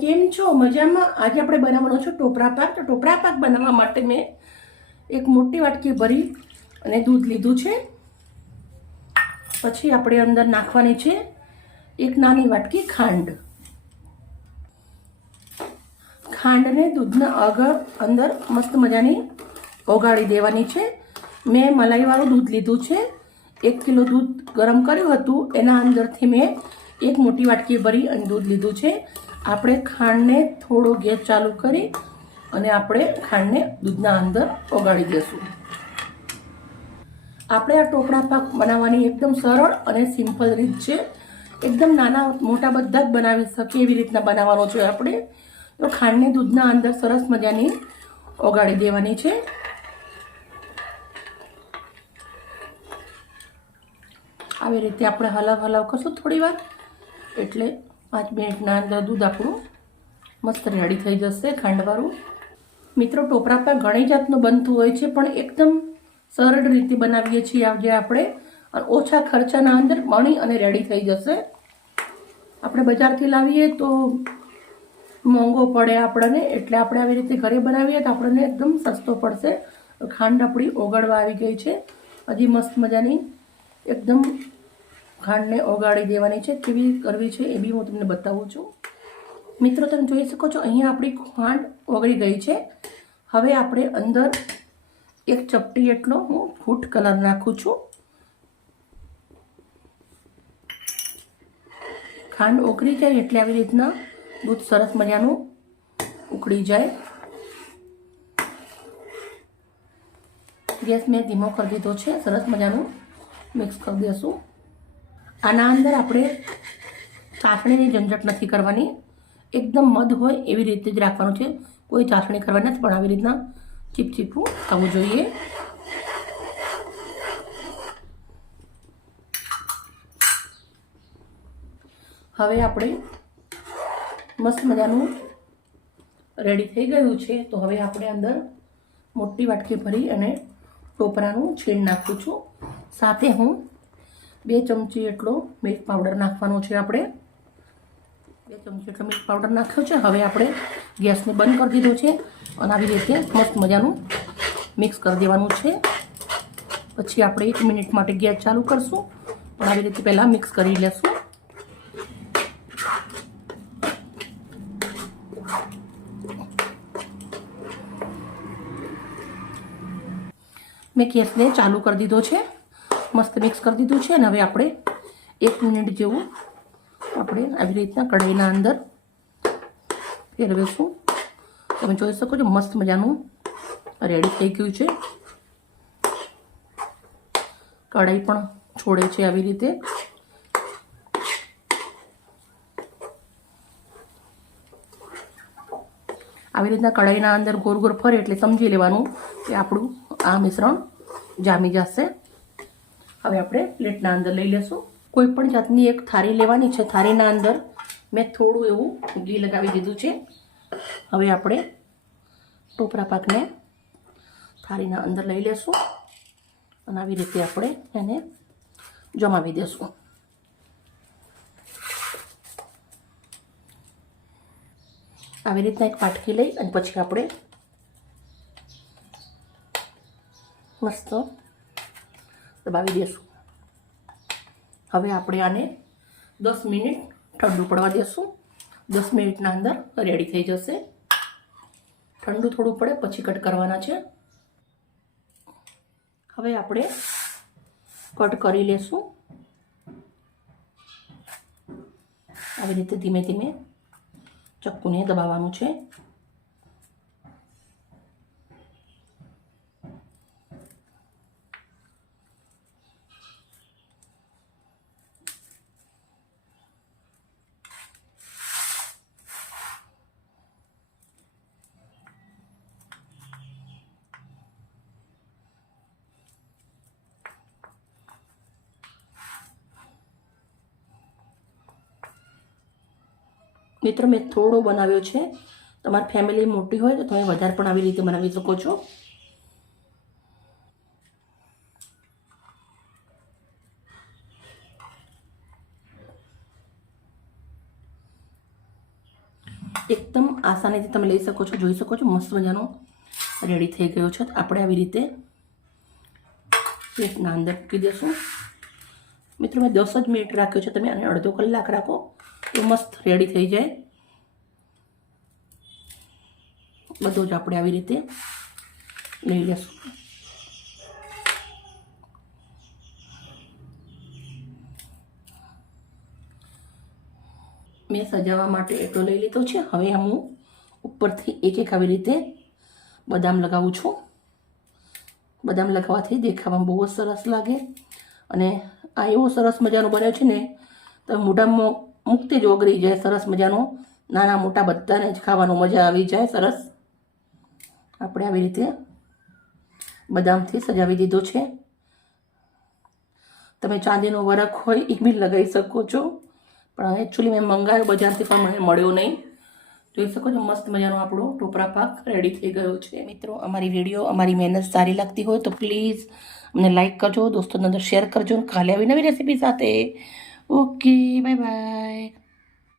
કેમ છો? મજામાં? આજે આપણે બનાવવાનો છે ટોપરા પાક. તો ટોપરા પાક બનાવવા માટે મેં એક મોટી વાટકી ભરી અને દૂધ લીધું છે. પછી આપણે અંદર નાખવાની છે એક નાની વાટકી ખાંડ. ખાંડને દૂધના આગળ અંદર મસ્ત મજાની ઓગાળી દેવાની છે. મેં મલાઈવાળું દૂધ લીધું છે. એક કિલો દૂધ ગરમ કર્યું હતું. એના અંદરથી મેં એક મોટી વાટકી ભરી અને દૂધ લીધું છે. આપણે ખાંડને થોડો ગેસ ચાલુ કરી અને આપણે ખાંડને દૂધના અંદર ઓગાળી દઈશું આપણે આ ટોપરા પાક બનાવવાની એકદમ સરળ અને સિમ્પલ રીત છે. એકદમ નાના, મોટા બધા જ બનાવી શકીએ એવી રીતના બનાવવાનો છે આપણે. તો ખાંડને દૂધના અંદર સરસ મજાની ઓગાળી દેવાની છે. આવી રીતે આપણે હલાવ હલાવ કરશું થોડી વાર એટલે પાંચ મિનિટના અંદર દૂધ આપણું મસ્ત રેડી થઈ જશે ખાંડવાળું. મિત્રો, ટોપરા પણ ઘણી જાતનું બનતું હોય છે, પણ એકદમ સરળ રીતે બનાવીએ છીએ આજે આપણે. અને ઓછા ખર્ચાના અંદર બની અને રેડી થઈ જશે. આપણે બજારથી લાવીએ તો મોંઘો પડે આપણને, એટલે આપણે આવી રીતે ઘરે બનાવીએ તો આપણને એકદમ સસ્તો પડશે. ખાંડ આપણી ઓગળવા આવી ગઈ છે. હજી મસ્ત મજાની, એકદમ ખાંડને ઓગાળી દેવાની છે. કેવી કરવી છે એ બી હું તમને બતાવું છું. મિત્રો, તમે જોઈ શકો છો, અહીંયા આપણી ખાંડ ઓગળી ગઈ છે. હવે આપણે અંદર એક ચપટી એટલો હું ફૂડ કલર નાખું છું. ખાંડ ઓગળી જાય એટલે આવી રીતના દૂધ સરસ મજાનું ઉકળી જાય. ગેસ મેં ધીમો કરી દીધો છે. સરસ મજાનું મિક્સ કરી દઈશું આના અંદર આપણે ચાસણીની ઝંઝટ નથી કરવાની. એકદમ મધ હોય એવી રીતે જ રાખવાનું છે. કોઈ ચાસણી કરવાની નથી, પણ આવી રીતના ચીપચીપું થવું જોઈએ. હવે આપણે મસ્ત મજાનું રેડી થઈ ગયું છે. તો હવે આપણે અંદર મોટી વાટકી ભરી અને ટોપરાનું છીણ નાખું છું. સાથે હું બે ચમચી એટલો મિલ્ક પાવડર નાખવાનો છે આપણે. બે ચમચી એટલો મિલ્ક પાવડર નાખ્યો છે. હવે આપણે ગેસને બંધ કરી દીધો છે અને આવી રીતે મસ્ત મજાનું મિક્સ કરી દેવાનું છે. પછી આપણે એક મિનિટ માટે ગેસ ચાલુ કરશું. પણ આવી રીતે પહેલાં મિક્સ કરી લેશું. મેં ગેસને ચાલુ કરી દીધો છે. મસ્ત મિક્સ કરી દીધું છે અને હવે આપણે એક મિનિટ જેવું આપણે આવી રીતના કઢાઈના અંદર ફેરવીશું. તમે જોઈ શકો છો મસ્ત મજાનું રેડી થઈ ગયું છે. કઢાઈ પણ છોડે છે આવી રીતે. આવી રીતના કઢાઈના અંદર ગોળ ગોળ ફરે એટલે સમજી લેવાનું કે આપણું આ મિશ્રણ જામી જશે. હવે આપણે પ્લેટના અંદર લઈ લેશું. કોઈ પણ જાતની એક થાળી લેવાની છે થાળીના અંદર મેં થોડું એવું ઘી લગાવી દીધું છે. હવે આપણે ટોપરા પાકને થાળીના અંદર લઈ લેશું અને આવી રીતે આપણે એને જમાવી દેશું. આવી રીતના એક પાટકી લઈ અને પછી આપણે મસ્ત દબાવી દેશું. હવે આપણે આને દસ મિનિટ ઠંડુ પડવા દેશું. દસ મિનિટના અંદર રેડી થઈ જશે. ઠંડુ થોડું પડે, પછી કટ કરવાના છે. હવે આપણે કટ કરી લેશું. આવી રીતે ધીમે ધીમે ચક્કુને દબાવવાનું છે. મિત્રો, મેં થોડો બનાવ્યો છે. તમારી ફેમિલી મોટી હોય તો તમે વધારે પણ આવી રીતે બનાવી શકો છો. એકદમ આસાનીથી તમે લઈ શકો છો, જોઈ શકો છો, મસ્ત મજાનો રેડી થઈ ગયો છે. આપણે આવી રીતે પ્લેટના અંદર મૂકી દેશું. મિત્રો, મેં દસ જ મિનિટ રાખ્યો છે તમે આને અડધો કલાક રાખો. તો મસ્ત રેડી થઈ જાય. બધું જ આપણે આવી રીતે લઈ લેશું. મેં સજાવવા માટે એટલો લઈ લીધો છે. હવે હું ઉપરથી એક એક આવી રીતે બદામ લગાવું છું. બદામ લગાવવાથી દેખાવામાં બહુ જ સરસ લાગે. અને આ એવો સરસ મજાનો બન્યો છે ને તો મોઢામાં મૂકતી જ ઓગળી જાય સરસ મજાનો. નાના મોટા બધાને જ ખાવાનું મજા આવી જાય સરસ. આપણે આવી રીતે બદામથી સજાવી દીધો છે. તમે ચાંદીનો વરખ હોય એ બી લગાવી શકો છો. પણ એકચ્યુઅલી મેં મંગાવ્યો, બજારથી પણ મને મળ્યો નહીં. જોઈ શકો છો, મસ્ત મજાનો આપણો ટોપરા પાક રેડી થઈ ગયો છે. મિત્રો, અમારી વીડિયો અમારી મહેનત સારી લાગતી હોય તો પ્લીઝ અમને લાઇક કરજો, દોસ્તોની અંદર શેર કરજો કાલે આવી નવી રેસીપી સાથે. โอเคบายบาย